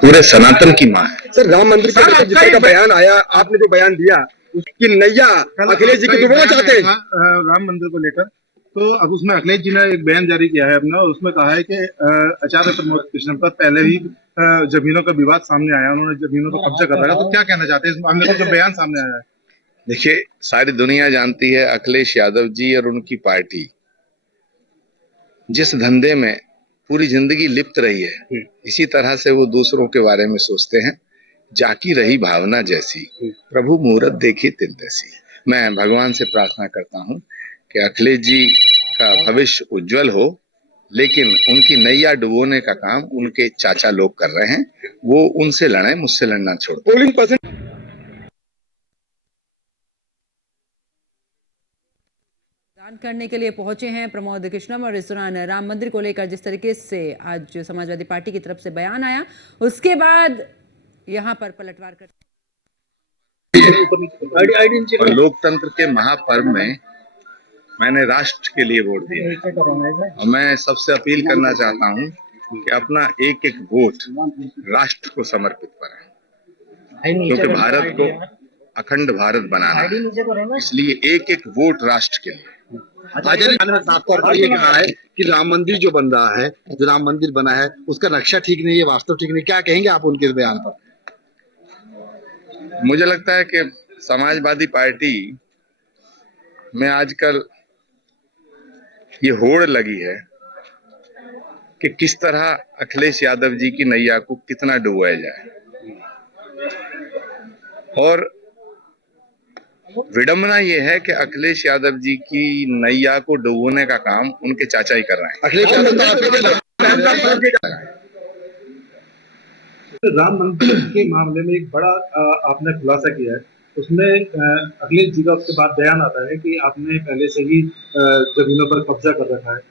पूरे सनातन की माँ है। सर, राम मंदिर के लेकर जिस तरह का बयान आया, आपने जो बयान दिया, उसकी नैया अखिलेश जी की डुबोना चाहते हैं। राम मंदिर को लेकर, तो अब उसमें अखिलेश जी ने एक बयान जारी किया है अपना, और उसमें कहा है कि आचार्य प्रमोद कृष्ण पर पहले ही जमीनों का विवाद सामने आया, उन्होंने जमीनों पर कब्जा कर रखा। तो क्या कहना चाहते हैं इस मामले पर जो बयान सामने आया है? देखिए, सारी दुनिया जानती है अखिलेश यादव जी और उनकी पार्टी जिस धंधे में पूरी जिंदगी लिप्त रही है, इसी तरह से वो दूसरों के बारे में सोचते हैं। जाकी रही भावना जैसी, प्रभु मुहूर्त देखी तिल तैसी। मैं भगवान से प्रार्थना करता हूं कि अखिलेश जी का भविष्य उज्जवल हो, लेकिन उनकी नैया डुबोने का काम उनके चाचा लोग कर रहे हैं। वो उनसे लड़े, मुझसे लड़ना छोड़। पोलिंग परसेंट दान करने के लिए पहुंचे हैं प्रमोद कृष्णम, और इस दौरान राम मंदिर को लेकर जिस तरीके से आज समाजवादी पार्टी की तरफ से बयान आया, उसके बाद यहां पर पलटवार कर और लोकतंत्र के महापर्व में मैंने राष्ट्र के लिए वोट दिया, और मैं सबसे अपील करना चाहता हूं कि अपना एक एक वोट राष्ट्र को समर्पित करें, क्योंकि भारत को अखंड भारत बनाना है। इसलिए एक एक वोट राष्ट्र के लिए। आचार्य ने साफ तौर पर ये कहा है कि राम मंदिर जो बन रहा है, जो राम मंदिर बना है, उसका नक्शा ठीक नहीं है, वास्तव ठीक नहीं। क्या कहेंगे आप उनके इस बयान पर? मुझे लगता है कि समाजवादी पार्टी में आजकल ये होड़ लगी है कि किस तरह अखिलेश यादव जी की नैया को कितना डुबोया जाए, और विडंबना ये है कि अखिलेश यादव जी की नैया को डुबोने का काम उनके चाचा ही कर रहे हैं। अखिलेश यादव राम मंदिर के मामले में एक बड़ा आपने खुलासा किया है। उसमें अखिलेश जी का उसके बाद बयान आता है कि आपने पहले से ही जमीनों पर कब्जा कर रखा है।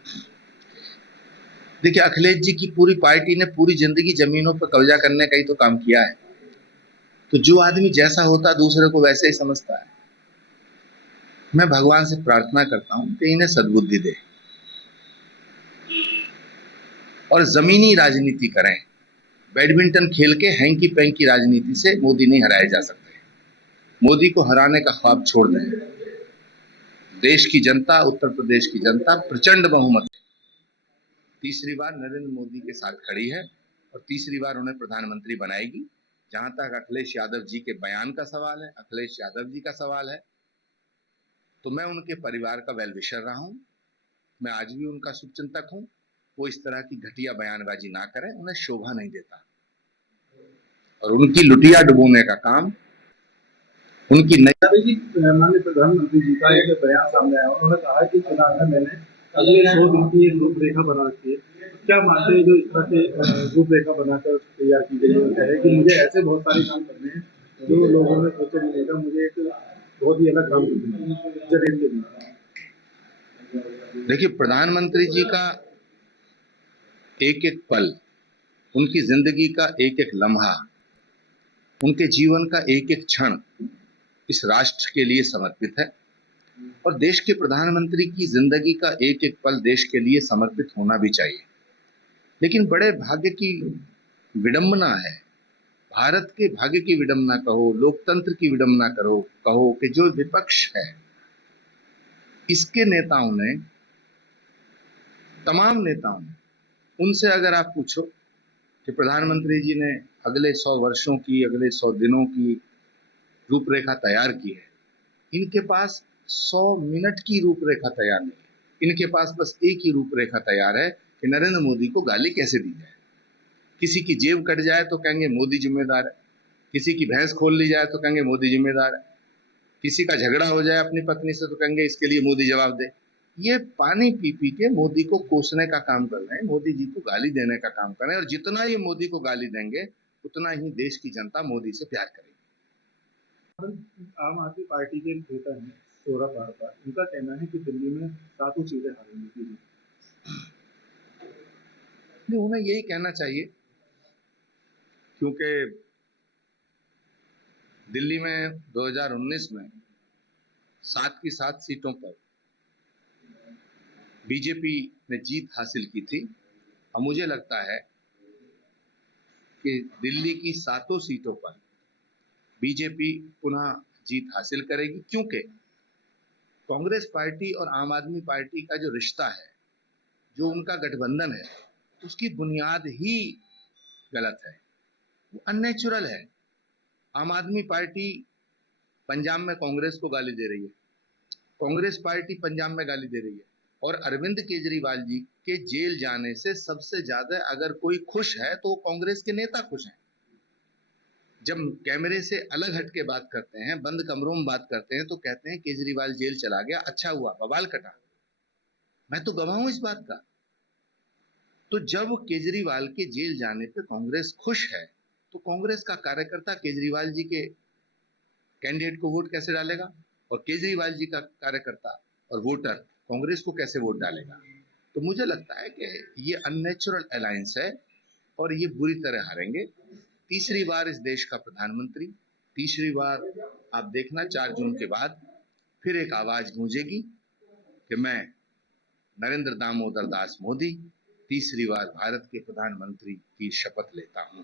देखिए, अखिलेश जी की पूरी पार्टी ने पूरी जिंदगी जमीनों पर कब्जा करने का ही तो काम किया है। तो जो आदमी जैसा होता है दूसरे को वैसे ही समझता है। मैं भगवान से प्रार्थना करता हूं कि इन्हें सद्बुद्धि दे और जमीनी राजनीति करें। बैडमिंटन खेल के हैंकी पैंकी राजनीति से मोदी नहीं हराए जा सकते। मोदी को हराने का ख्वाब छोड़ दें। देश की जनता, उत्तर प्रदेश की जनता प्रचंड बहुमत तीसरी बार नरेंद्र मोदी के साथ खड़ी है, और तीसरी बार उन्हें प्रधानमंत्री बनाएगी। जहां तक अखिलेश यादव जी के बयान का सवाल है, अखिलेश यादव जी का सवाल है, तो मैं उनके परिवार का वेल विशर रहा हूं। मैं आज भी उनका शुभचिंतक हूं। वो इस तरह की घटिया बयानबाजी ना करें, उन्हें शोभा नहीं देता। और उनकी लुटिया डुबोने का काम उनकी माननीय प्रधानमंत्री जी का एक बयान सामने आया, उन्होंने कहा कि चुनाव में मैंने अगले 100 दिन की एक रूपरेखा बना रखी है। क्या मानते हैं जो इस तरह से रूपरेखा बनाकर तैयार की गई है कि मुझे ऐसे बहुत सारे काम करने हैं जो लोगों ने सोचा नहीं था, मुझे एक बहुत ही अलग काम करना है जनहित के लिए। देखिए, प्रधानमंत्री जी का एक एक पल, उनकी जिंदगी का एक एक लम्हा, उनके जीवन का एक एक क्षण इस राष्ट्र के लिए समर्पित है। और देश के प्रधानमंत्री की जिंदगी का एक एक पल देश के लिए समर्पित होना भी चाहिए। लेकिन बड़े भाग्य की विडंबना है, भारत के भाग्य की विडंबना कहो, लोकतंत्र की विडंबना करो, कहो कि जो विपक्ष है इसके नेताओं ने, तमाम नेताओं ने, उनसे अगर आप पूछो कि प्रधानमंत्री जी ने अगले 100 वर्षों की, अगले 100 दिनों की रूपरेखा तैयार की है, इनके पास 100 मिनट की रूपरेखा तैयार नहीं। इनके पास बस एक ही रूपरेखा तैयार है कि नरेंद्र मोदी को गाली कैसे दी जाए। किसी की जेब कट जाए तो कहेंगे मोदी जिम्मेदार है, किसी की भैंस खोल ली जाए तो कहेंगे मोदी जिम्मेदार है, किसी का झगड़ा हो जाए अपनी पत्नी से तो कहेंगे इसके लिए मोदी जवाब दे। ये पानी पी पी के मोदी को कोसने का काम कर रहे हैं, मोदी जी को गाली देने का काम कर रहे हैं। और जितना ये मोदी को गाली देंगे उतना ही देश की जनता मोदी से प्यार करेगी। आम आदमी पार्टी के नेता हैं सौरभ भारद्वाज, उनका कहना है कि दिल्ली में 7 सीटें हारेंगी। उन्हें यही कहना चाहिए, क्योंकि दिल्ली में 2019 में 7 की 7 सीटों पर बीजेपी ने जीत हासिल की थी। और मुझे लगता है कि दिल्ली की 7 सीटों पर बीजेपी पुनः जीत हासिल करेगी, क्योंकि कांग्रेस पार्टी और आम आदमी पार्टी का जो रिश्ता है, जो उनका गठबंधन है, उसकी बुनियाद ही गलत है, वो अननेचुरल है। आम आदमी पार्टी पंजाब में कांग्रेस को गाली दे रही है, कांग्रेस पार्टी पंजाब में गाली दे रही है, और अरविंद केजरीवाल जी के जेल जाने से सबसे ज्यादा अगर कोई खुश है तो कांग्रेस के नेता खुश हैं। जब कैमरे से अलग हट के बात करते हैं, बंद कमरों में बात करते हैं, तो कहते हैं केजरीवाल जेल चला गया, अच्छा हुआ, बवाल कटा। मैं तो गवाह हूं इस बात का। तो जब केजरीवाल के जेल जाने पे कांग्रेस खुश है, तो कांग्रेस का कार्यकर्ता केजरीवाल जी के कैंडिडेट को वोट कैसे डालेगा, और केजरीवाल जी का कार्यकर्ता और वोटर कांग्रेस को कैसे वोट डालेगा? तो मुझे लगता है कि ये अननेचुरल अलायंस है और ये बुरी तरह हारेंगे। तीसरी बार इस देश का प्रधानमंत्री, तीसरी बार आप देखना 4 जून के बाद फिर एक आवाज गूंजेगी कि मैं नरेंद्र दामोदर दास मोदी तीसरी बार भारत के प्रधानमंत्री की शपथ लेता हूं।